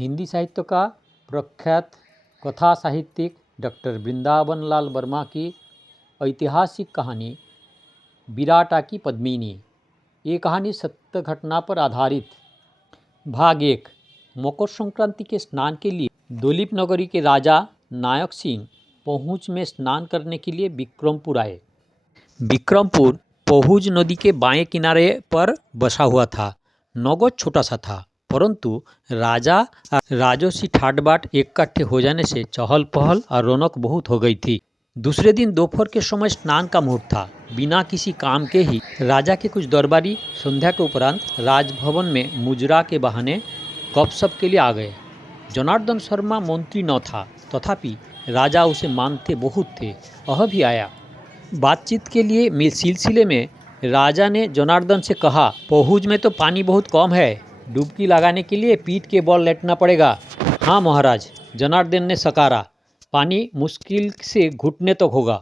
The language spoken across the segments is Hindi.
हिंदी साहित्य का प्रख्यात कथा साहित्यिक डॉक्टर वृंदावन लाल वर्मा की ऐतिहासिक कहानी विराटा की पद्मिनी। ये कहानी सत्य घटना पर आधारित। भाग 1। मकर संक्रांति के स्नान के लिए दुलीप नगरी के राजा नायक सिंह पहुंच में स्नान करने के लिए विक्रमपुर आए। विक्रमपुर पहुज नदी के बाएं किनारे पर बसा हुआ था। नगर छोटा सा था, परंतु राजा राजसी ठाट बाट इकट्ठे हो जाने से चहल पहल और रौनक बहुत हो गई थी। दूसरे दिन दोपहर के समय स्नान का मुहूर्त था। बिना किसी काम के ही राजा के कुछ दरबारी संध्या के उपरांत राजभवन में मुजरा के बहाने गपशप के लिए आ गए। जनार्दन शर्मा मंत्री न था, तथापि राजा उसे मानते बहुत थे। वह भी आया। बातचीत के लिए सिलसिले में राजा ने जनार्दन से कहा, पहुज में तो पानी बहुत कम है, डुबकी लगाने के लिए पीठ के बल लेटना पड़ेगा। हाँ महाराज, जनार्दन ने सकारा। पानी मुश्किल से घुटने तक होगा।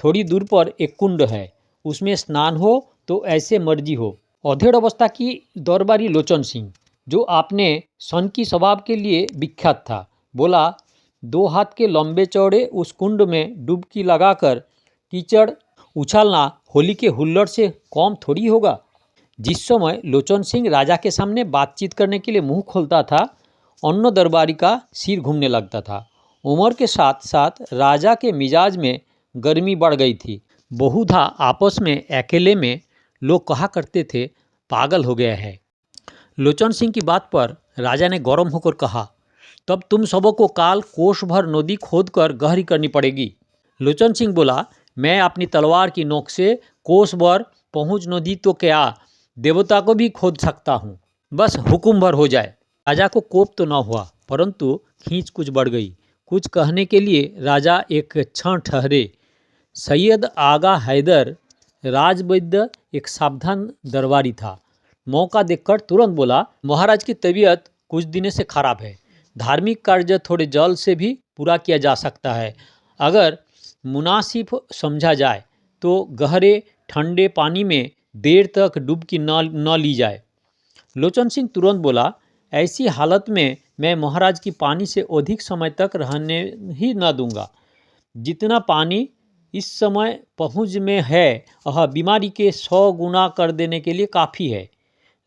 थोड़ी दूर पर एक कुंड है, उसमें स्नान हो तो ऐसे मर्जी हो। अधेड़ अवस्था की दरबारी लोचन सिंह, जो अपने सन की स्वभाव के लिए विख्यात था, बोला, 2 हाथ के लंबे चौड़े उस कुंड में डुबकी लगाकर कीचड़ उछालना होली के हुल्लड़ से कम थोड़ी होगा। जिस समय लोचन सिंह राजा के सामने बातचीत करने के लिए मुंह खोलता था, अन्य दरबारी का सिर घूमने लगता था। उम्र के साथ साथ राजा के मिजाज में गर्मी बढ़ गई थी। बहुधा आपस में अकेले में लोग कहा करते थे, पागल हो गया है। लोचन सिंह की बात पर राजा ने गौरव होकर कहा, तब तुम सबों को काल कोष भर नदी खोद कर गहरी करनी पड़ेगी। लोचन सिंह बोला, मैं अपनी तलवार की नोक से कोस भर पहुँच नदी तो क्या, देवता को भी खोद सकता हूँ, बस हुक्म भर हो जाए। राजा को कोप तो न हुआ, परंतु खींच कुछ बढ़ गई। कुछ कहने के लिए राजा एक क्षण ठहरे। सैयद आगा हैदर राजवैद्य एक सावधान दरबारी था। मौका देखकर तुरंत बोला, महाराज की तबीयत कुछ दिनों से खराब है। धार्मिक कार्य थोड़े जल से भी पूरा किया जा सकता है। अगर मुनासिब समझा जाए तो गहरे ठंडे पानी में देर तक डुबकी न ली जाए। लोचन सिंह तुरंत बोला, ऐसी हालत में मैं महाराज की पानी से अधिक समय तक रहने ही न दूंगा। जितना पानी इस समय पहुँच में है, वह बीमारी के 100 गुना कर देने के लिए काफ़ी है।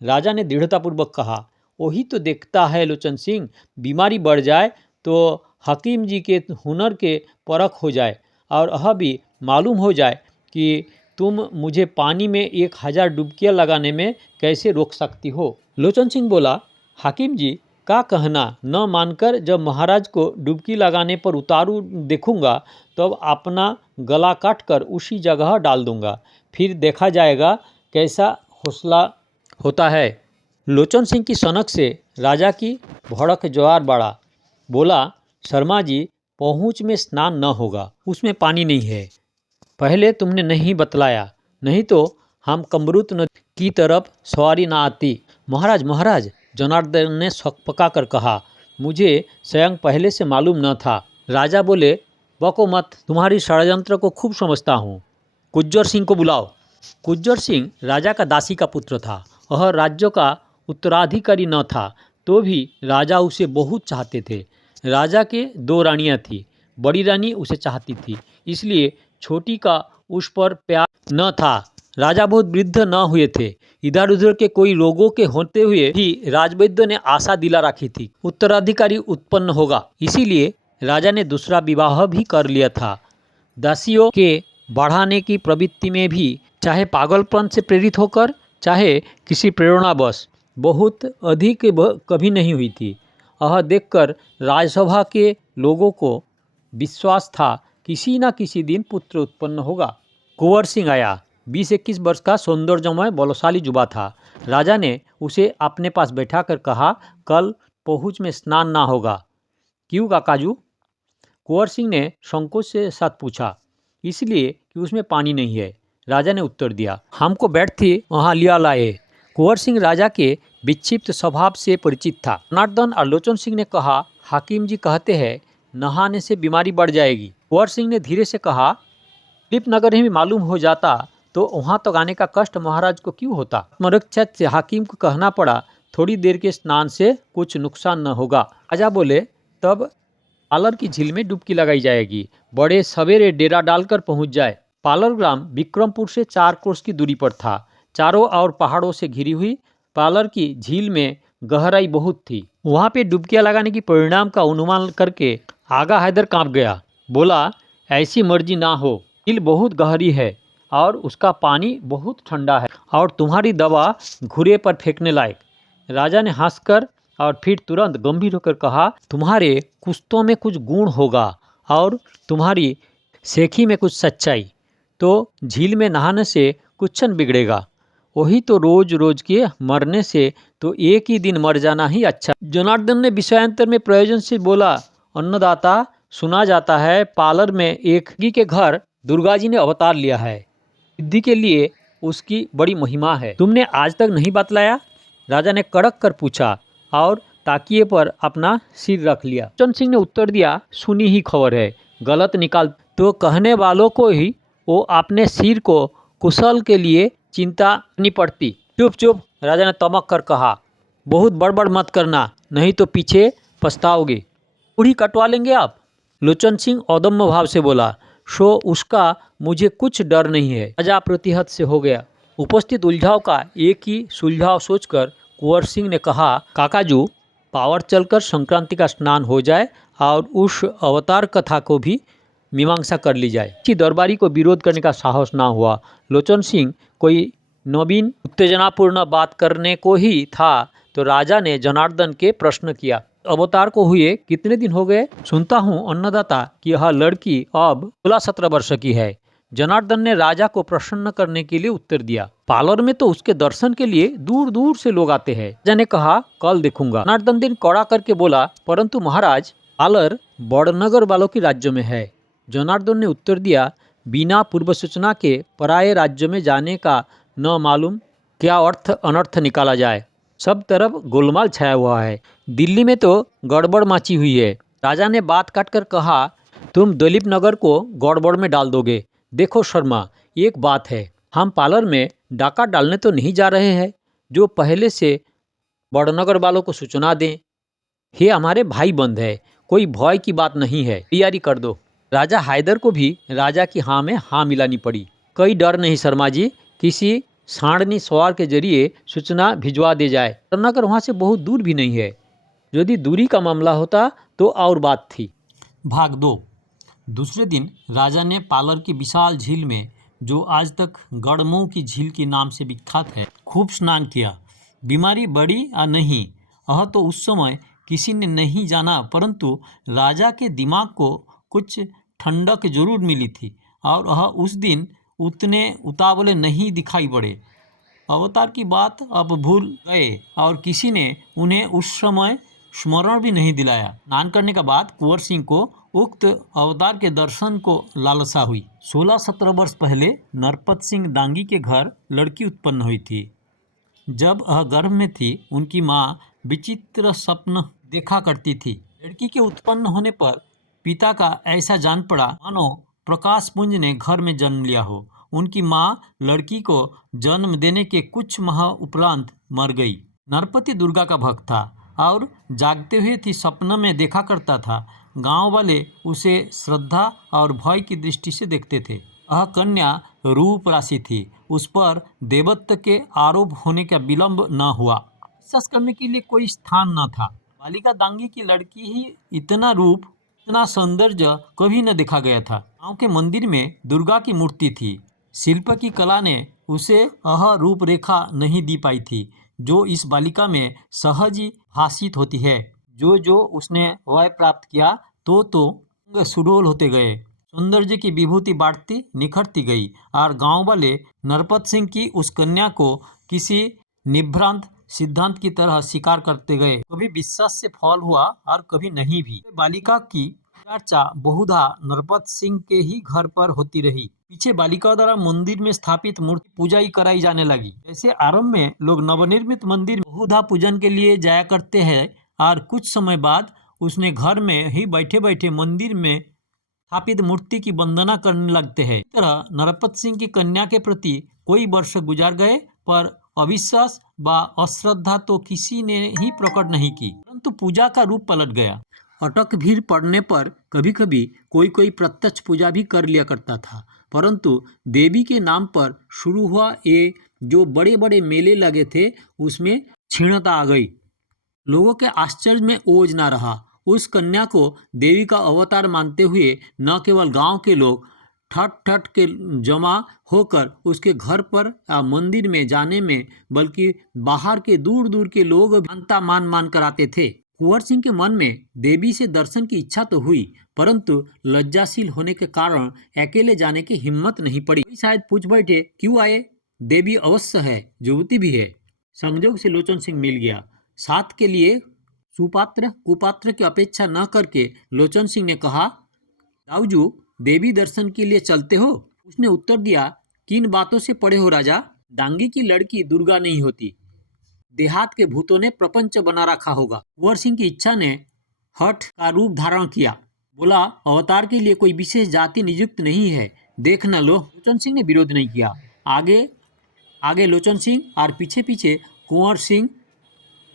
राजा ने दृढ़तापूर्वक कहा, वही तो देखता है लोचन सिंह, बीमारी बढ़ जाए तो हकीम जी के हुनर के परख हो जाए और यह भी मालूम हो जाए कि तुम मुझे पानी में 1000 डुबकियाँ लगाने में कैसे रोक सकती हो। लोचन सिंह बोला, हाकिम जी का कहना न मानकर जब महाराज को डुबकी लगाने पर उतारू देखूंगा, तब अपना गला काट कर उसी जगह डाल दूंगा, फिर देखा जाएगा कैसा हौसला होता है। लोचन सिंह की सनक से राजा की भड़क ज्वार बढ़ा। बोला, शर्मा जी, पहुँच में स्नान न होगा, उसमें पानी नहीं है। पहले तुमने नहीं बतलाया, नहीं तो हम कमरूत नदी की तरफ सवारी ना आती। महाराज महाराज, जनार्दन ने सकपका कर कहा, मुझे स्वयं पहले से मालूम न था। राजा बोले, बको मत, तुम्हारी षड्यंत्र को खूब समझता हूँ। कुज्जर सिंह को बुलाओ। कुज्जर सिंह राजा का दासी का पुत्र था। वह राज्य का उत्तराधिकारी न था, तो भी राजा उसे बहुत चाहते थे। राजा के 2 रानियाँ थीं। बड़ी रानी उसे चाहती थी, इसलिए छोटी का उस पर प्यार न था। राजा बहुत वृद्ध न हुए थे। इधर उधर के कोई रोगों के होते हुए भी राजवैद्य ने आशा दिला रखी थी, उत्तराधिकारी उत्पन्न होगा। इसीलिए राजा ने दूसरा विवाह भी कर लिया था। दासियों के बढ़ाने की प्रवृत्ति में भी, चाहे पागलपन से प्रेरित होकर, चाहे किसी प्रेरणावश, बहुत अधिक कभी नहीं हुई थी। यह देखकर राजसभा के लोगों को विश्वास था, किसी न किसी दिन पुत्र उत्पन्न होगा। कुंवर सिंह आया। 20-21 वर्ष का सौंदर्यमय बलशाली युवा था। राजा ने उसे अपने पास बैठाकर कहा, कल पहुँच में स्नान ना होगा। क्यों काकाजू? कुंवर सिंह ने संकोच से साथ पूछा। इसलिए कि उसमें पानी नहीं है, राजा ने उत्तर दिया। हमको बैठती वहाँ लिया लाए। कुंवर सिंह राजा के विक्षिप्त स्वभाव से परिचित था। जनार्दन और लोचन सिंह ने कहा, हाकिम जी कहते हैं नहाने से बीमारी बढ़ जाएगी। कुंवर सिंह ने धीरे से कहा, दिलीप नगर ही मालूम हो जाता तो वहाँ तक आने का कष्ट महाराज को क्यों होता। आत्मरक्षा से हाकिम को कहना पड़ा, थोड़ी देर के स्नान से कुछ नुकसान न होगा। राजा बोले, तब पालर की झील में डुबकी लगाई जाएगी। बड़े सवेरे डेरा डालकर पहुंच जाए। पालर ग्राम विक्रमपुर से 4 कोस की दूरी पर था। चारों ओर पहाड़ों से घिरी हुई पालर की झील में गहराई बहुत थी। वहां पे डुबकियां लगाने की परिणाम का अनुमान करके आगा हैदर कांप गया। बोला, ऐसी मर्जी ना हो, झील बहुत गहरी है और उसका पानी बहुत ठंडा है और तुम्हारी दवा घुरे पर फेंकने लायक। राजा ने हंसकर और फिर तुरंत गंभीर होकर कहा, तुम्हारे कुश्तों में कुछ गुण होगा और तुम्हारी सेखी में कुछ सच्चाई, तो झील में नहाने से कुछ न बिगड़ेगा। वही तो रोज रोज के मरने से तो एक ही दिन मर जाना ही अच्छा। जनार्दन ने विषयांतर में प्रयोजन से बोला, अन्नदाता, सुना जाता है पालर में एक योगी के घर दुर्गा जी ने अवतार लिया है। सिद्धि के लिए उसकी बड़ी महिमा है। तुमने आज तक नहीं बतलाया? राजा ने कड़क कर पूछा और ताकिए पर अपना सिर रख लिया। चंद सिंह ने उत्तर दिया, सुनी ही खबर है, गलत निकाल तो कहने वालों को ही वो अपने सिर को कुशल के लिए चिंता नहीं पड़ती। चुप चुप, राजा ने तमक कर कहा, बहुत बड़बड़ मत करना, नहीं तो पीछे पछताओगे। बूढ़ी कटवा लेंगे आप? लोचन सिंह अदम्य भाव से बोला, सो उसका मुझे कुछ डर नहीं है। राजा प्रतिहत से हो गया। उपस्थित उलझाव का एक ही सुलझाव सोचकर कुंवर सिंह ने कहा, काकाजू, पावर चलकर संक्रांति का स्नान हो जाए और उस अवतार कथा को भी मीमांसा कर ली जाए। किसी दरबारी को विरोध करने का साहस ना हुआ। लोचन सिंह कोई नवीन उत्तेजनापूर्ण बात करने को ही था तो राजा ने जनार्दन के प्रश्न किया, अवतार को हुए कितने दिन हो गए? सुनता हूँ अन्नदाता कि यह लड़की अब 16-17 वर्ष की है। जनार्दन ने राजा को प्रसन्न करने के लिए उत्तर दिया, पार्लर में तो उसके दर्शन के लिए दूर दूर से लोग आते हैं। राजा ने कहा, कल देखूंगा। जनार्दन दिन कड़ा करके बोला, परंतु महाराज, पार्लर बड़नगर वालों के राज्य में है। जनार्दन ने उत्तर दिया, बिना पूर्व सूचना के पराये राज्य में जाने का न मालूम क्या अर्थ अनर्थ निकाला जाए। सब तरफ गोलमाल छाया हुआ है। दिल्ली में तो गड़बड़ मची हुई है। राजा ने बात काटकर कहा, तुम दलीप नगर को गड़बड़ में डाल दोगे। देखो शर्मा, एक बात है, हम पार्लर में डाका डालने तो नहीं जा रहे हैं जो पहले से बड़नगर वालों को सूचना दें। ये हमारे भाई बंद है, कोई भय की बात नहीं है, तैयारी कर दो। राजा हैदर को भी राजा की हाँ में हाँ मिलानी पड़ी। कोई डर नहीं शर्मा जी, किसी साड़नी सवार के जरिए सूचना भिजवा दे जाए। बड़नगर वहाँ से बहुत दूर भी नहीं है। यदि दूरी का मामला होता तो और बात थी। भाग 2। दूसरे दिन राजा ने पार्लर की विशाल झील में, जो आज तक गड़मऊ की झील के नाम से विख्यात है, खूब स्नान किया। बीमारी बढ़ी या नहीं, यह तो उस समय किसी ने नहीं जाना, परंतु राजा के दिमाग को कुछ ठंडक जरूर मिली थी और वह उस दिन उतने उतावले नहीं दिखाई पड़े। अवतार की बात अब भूल गए और किसी ने उन्हें उस समय स्मरण भी नहीं दिलाया। स्नान करने के बाद कुंवर सिंह को उक्त अवतार के दर्शन को लालसा हुई। 16-17 वर्ष पहले नरपत सिंह दांगी के घर लड़की उत्पन्न हुई थी। जब वह गर्भ में थी, उनकी माँ विचित्र स्वप्न देखा करती थी। लड़की के उत्पन्न होने पर पिता का ऐसा जान पड़ा मानो प्रकाश पुंज ने घर में जन्म लिया हो। उनकी माँ लड़की को जन्म देने के कुछ माह उपरांत मर गई। नरपति दुर्गा का भक्त था और जागते हुए थी सपने में देखा करता था। गांव वाले उसे श्रद्धा और भय की दृष्टि से देखते थे। वह कन्या रूप राशि थी, उस पर देवत्व के आरोप होने का विलंब न हुआ। विश्वास करने के लिए कोई स्थान न था। बालिका दांगी की लड़की ही इतना रूप, इतना सौंदर्य कभी न देखा गया था। गांव के मंदिर में दुर्गा की मूर्ति थी। शिल्प की कला ने उसे वह रूपरेखा नहीं दी पाई थी जो इस बालिका में सहज ही भासित होती है। जो जो उसने वह प्राप्त किया तो सुडोल होते गए। सौंदर्य की विभूति बढ़ती निखरती गई और गांव वाले नरपत सिंह की उस कन्या को किसी निभ्रांत सिद्धांत की तरह स्वीकार करते गए। कभी विश्वास से फल हुआ और कभी नहीं भी। बालिका की चर्चा बहुधा नरपत सिंह के ही घर पर होती रही। पीछे बालिका द्वारा मंदिर में स्थापित मूर्ति पूजा ही कराई जाने लगी। जैसे आरंभ में लोग नवनिर्मित मंदिर में बहुधा पूजन के लिए जाया करते हैं और कुछ समय बाद उसने घर में ही बैठे बैठे मंदिर में स्थापित मूर्ति की वंदना करने लगते हैं। इस तरह नरपत सिंह की कन्या के प्रति कई वर्ष गुजार गए, पर अविश्वास व अश्रद्धा तो किसी ने ही प्रकट नहीं की, परंतु पूजा का रूप पलट गया। अटक भीड़ पड़ने पर कभी कभी कोई कोई प्रत्यक्ष पूजा भी कर लिया करता था, परंतु देवी के नाम पर शुरू हुआ ये जो बड़े बड़े मेले लगे थे उसमें क्षीणता आ गई। लोगों के आश्चर्य में ओज ना रहा। उस कन्या को देवी का अवतार मानते हुए न केवल गांव के लोग ठट ठट के जमा होकर उसके घर पर या मंदिर में जाने में, बल्कि बाहर के दूर दूर के लोग मानता मान कर आते थे। कुंवर सिंह के मन में देवी से दर्शन की इच्छा तो हुई, परंतु लज्जाशील होने के कारण अकेले जाने की हिम्मत नहीं पड़ी। शायद पूछ बैठे क्यों आए, देवी अवश्य है, युवती भी है। संजोग से लोचन सिंह मिल गया। साथ के लिए सुपात्र कुपात्र की अपेक्षा न करके लोचन सिंह ने कहा, दाऊजू देवी दर्शन के लिए चलते हो? उसने उत्तर दिया, किन बातों से पढ़े हो राजा? डांगी की लड़की दुर्गा नहीं होती, देहात के भूतों ने प्रपंच बना रखा होगा। कुंवर सिंह की इच्छा ने हठ का रूप धारण किया। बोला, अवतार के लिए कोई विशेष जाति नियुक्त नहीं है, देख न लो। लोचन सिंह ने विरोध नहीं किया। आगे आगे लोचन सिंह और पीछे पीछे कुंवर सिंह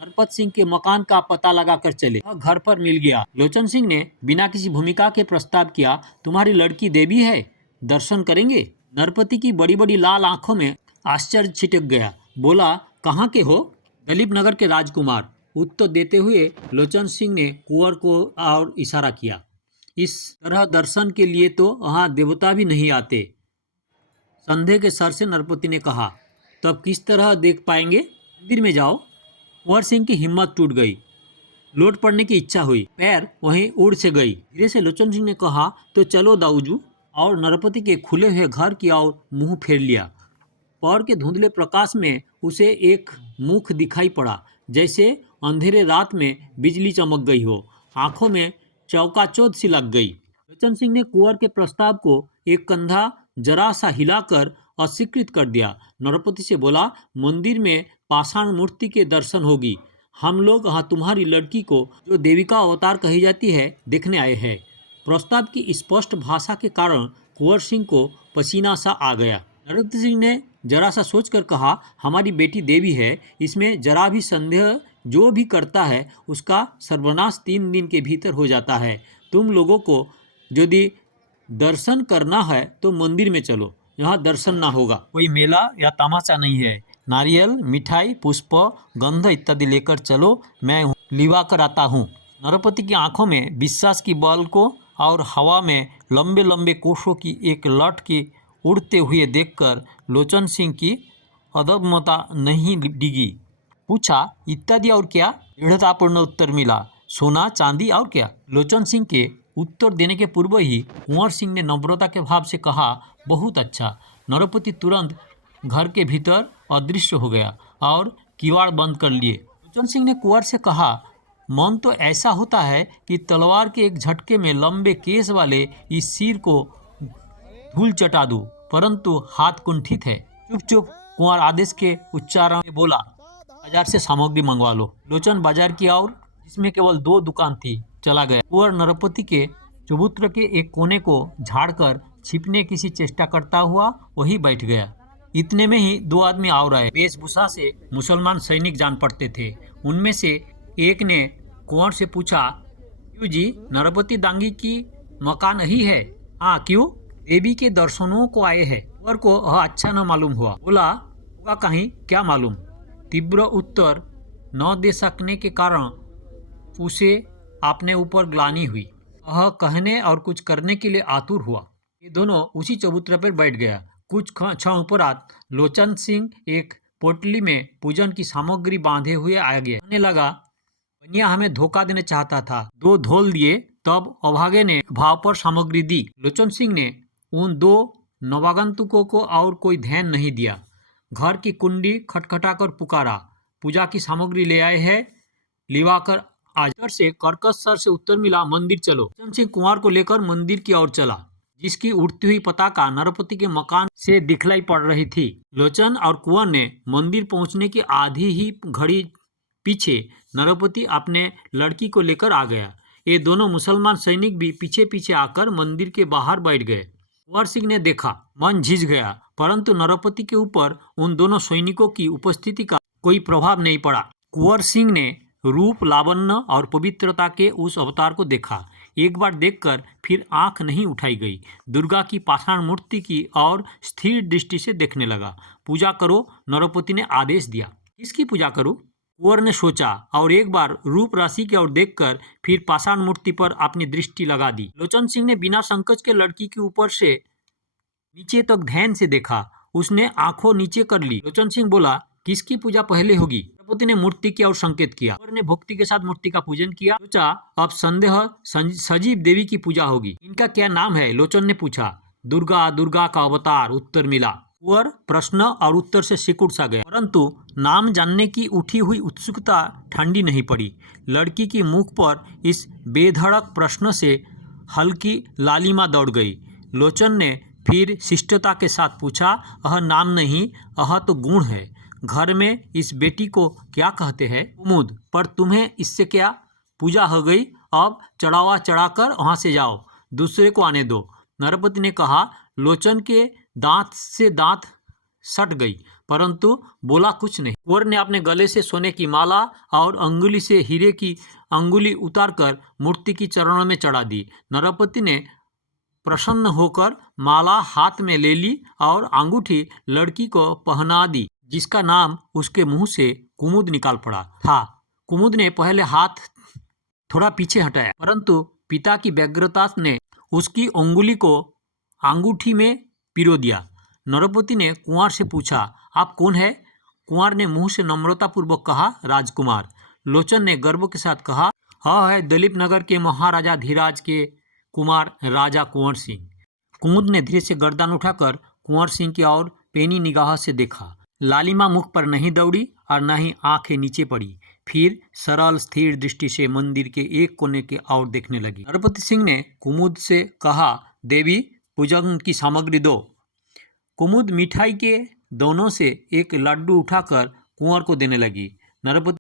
नरपत सिंह के मकान का पता लगाकर चले। वह घर पर मिल गया। लोचन सिंह ने बिना किसी भूमिका के प्रस्ताव किया, तुम्हारी लड़की देवी है, दर्शन करेंगे? नरपति की बड़ी बड़ी लाल आंखों में आश्चर्य छिटक गया। बोला, कहाँ के हो? दलीप नगर के राजकुमार। उत्तर देते हुए लोचन सिंह ने कुंवर को और इशारा किया। इस तरह दर्शन के लिए तो वहाँ देवता भी नहीं आते। संदेह के सर से नरपति ने कहा, तब किस तरह देख पाएंगे? मंदिर में जाओ। कुंवर सिंह की हिम्मत टूट गई, लौट पड़ने की इच्छा हुई, पैर वहीं उड़ से गई। धीरे से लोचन सिंह ने कहा, तो चलो दाऊजू, और नरपति के खुले हुए घर की ओर मुंह फेर लिया। पौर के धुंधले प्रकाश में उसे एक मुख दिखाई पड़ा, जैसे अंधेरे रात में बिजली चमक गई हो। आंखों में चौकाचौंध सी लग गई। लोचन सिंह ने कुंवर के प्रस्ताव को एक कंधा जरा सा हिलाकर अस्वीकृत कर दिया। नरपति से बोला, मंदिर में पाषाण मूर्ति के दर्शन होगी, हम लोग यहाँ तुम्हारी लड़की को जो देविका अवतार कही जाती है देखने आए हैं। प्रस्ताव की स्पष्ट भाषा के कारण कुंवर सिंह को पसीना सा आ गया। नरपति सिंह ने जरा सा सोचकर कहा, हमारी बेटी देवी है, इसमें जरा भी संदेह जो भी करता है उसका सर्वनाश 3 दिन के भीतर हो जाता है। तुम लोगों को यदि दर्शन करना है तो मंदिर में चलो, यहाँ दर्शन ना होगा। कोई मेला या तमाशा नहीं है। नारियल, मिठाई, पुष्प, गंध इत्यादि लेकर चलो, मैं लिवा कर आता हूँ। नरपति की आंखों में विश्वास की बल को और हवा में लंबे लंबे कोषों की एक लट की उड़ते हुए देखकर लोचन सिंह की अदम्यता नहीं डिगी। पूछा, इत्यादि और क्या? दृढ़तापूर्ण उत्तर मिला, सोना चांदी और क्या? लोचन सिंह के उत्तर देने के पूर्व ही कुंवर सिंह ने नम्रता के भाव से कहा, बहुत अच्छा। नरपति तुरंत घर के भीतर अदृश्य हो गया और किवाड़ बंद कर लिए। लोचन सिंह ने कुंवर से कहा, मन तो ऐसा होता है कि तलवार के एक झटके में लंबे केस वाले इस सिर को धूल चटा दूं, परंतु हाथ कुंठित है। चुप चुप, कुंवर आदेश के उच्चारण में बोला, बाजार से सामग्री मंगवा लो। लोचन बाजार की ओर, जिसमें केवल 2 दुकान थी, चला गया। कुंवर नरपति के चबूतरे के एक कोने को झाड़कर छिपने की चेष्टा करता हुआ वहीं बैठ गया। इतने में ही 2 आदमी और आए। वेशभूषा से मुसलमान सैनिक जान पड़ते थे। उनमें से एक ने कुंवर से पूछा, क्यों जी, नरपति दांगी की मकान ही है? हाँ, क्यों? देवी के दर्शनों को आए हैं। कुंवर को अच्छा न मालूम हुआ। बोला, होगा कहीं, क्या मालूम? तीव्र उत्तर न दे सकने के कारण उसे अपने ऊपर ग्लानि हुई। वह कहने और कुछ करने के लिए आतुर हुआ। ये दोनों उसी चबूतरे पर बैठ गया। कुछ क्षण उपरांत लोचन सिंह एक पोटली में पूजन की सामग्री बांधे हुए आ गया। कहने लगा, बनिया हमें धोखा देने चाहता था, 2 धोल दिए, तब अभागे ने भाव पर सामग्री दी। लोचन सिंह ने उन 2 नवागंतुकों को और कोई ध्यान नहीं दिया। घर की कुंडी खटखटाकर पुकारा, पूजा की सामग्री ले आए हैं, लिवाकर आज से कर्कश सर से उत्तर मिला, मंदिर चलो। लोचन सिंह कुंवर को लेकर मंदिर की ओर चला, जिसकी उड़ती हुई पताका नरपति के मकान से दिखलाई पड़ रही थी। लोचन और कुंवर ने मंदिर पहुंचने की आधी ही घड़ी पीछे नरपति अपने लड़की को लेकर आ गया। ये दोनों मुसलमान सैनिक भी पीछे पीछे आकर मंदिर के बाहर बैठ गए। कुंवर सिंह ने देखा, मन झिझ गया। परंतु नरपति के ऊपर उन दोनों सैनिकों की उपस्थिति का कोई प्रभाव नहीं पड़ा। कुंवर सिंह ने रूप, लावण्य और पवित्रता के उस अवतार को देखा। एक बार देखकर फिर आंख नहीं उठाई गई। दुर्गा की पाषाण मूर्ति की और स्थिर दृष्टि से देखने लगा। पूजा करो, नरपति ने आदेश दिया। किसकी पूजा करूं? कुंवर ने सोचा और एक बार रूप राशि की ओर देखकर फिर पाषाण मूर्ति पर अपनी दृष्टि लगा दी। लोचन सिंह ने बिना संकोच के लड़की के ऊपर से नीचे तक ध्यान से देखा। उसने आंखों नीचे कर ली। लोचन सिंह बोला, किसकी पूजा पहले होगी? नरपति ने मूर्ति की ओर संकेत किया। कुंवर ने भक्ति के साथ मूर्ति का पूजन किया। सोचा अब संदेह सजीव देवी की पूजा होगी। इनका क्या नाम है? लोचन ने पूछा। दुर्गा, दुर्गा का अवतार, उत्तर मिला। कुंवर प्रश्न और उत्तर से सिकुड़ सा गया, परंतु नाम जानने की उठी हुई उत्सुकता ठंडी नहीं पड़ी। लड़की की मुख पर इस बेधड़क प्रश्न से हल्की लालिमा दौड़ गई। लोचन ने फिर शिष्टता के साथ पूछा, यह नाम नहीं, यह तो गुण है। घर में इस बेटी को क्या कहते हैं? कुमुद। पर तुम्हें इससे क्या? पूजा हो गई, अब चढ़ावा चढ़ाकर वहाँ से जाओ, दूसरे को आने दो। नरपति ने कहा। लोचन के दांत से दांत सट गई, परंतु बोला कुछ नहीं। कुंवर ने अपने गले से सोने की माला और अंगुली से हीरे की अंगुली उतारकर मूर्ति की चरणों में चढ़ा दी। नरपति ने प्रसन्न होकर माला हाथ में ले ली और अंगूठी लड़की को पहना दी, जिसका नाम उसके मुंह से कुमुद निकाल पड़ा था। कुमुद ने पहले हाथ थोड़ा पीछे हटाया, परंतु पिता की व्यग्रता ने उसकी अंगुली को अंगूठी में पिरो दिया। नरपति ने कुंवर से पूछा, आप कौन है? कुंवर ने मुंह से नम्रतापूर्वक कहा, राजकुमार। लोचन ने गर्व के साथ कहा, हाँ है दलीप नगर के महाराजा धीराज के कुमार राजा कुंवर सिंह। कुमुद ने धीरे से गर्दन उठाकर कुंवर सिंह की ओर पैनी निगाह से देखा। लालिमा मुख पर नहीं दौड़ी और न ही आंखें नीचे पड़ी। फिर सरल स्थिर दृष्टि से मंदिर के एक कोने के ओर देखने लगी। नरपति सिंह ने कुमुद से कहा, देवी पूजन की सामग्री दो। कुमुद मिठाई के दोनों से एक लड्डू उठाकर कुंवर को देने लगी। नरपति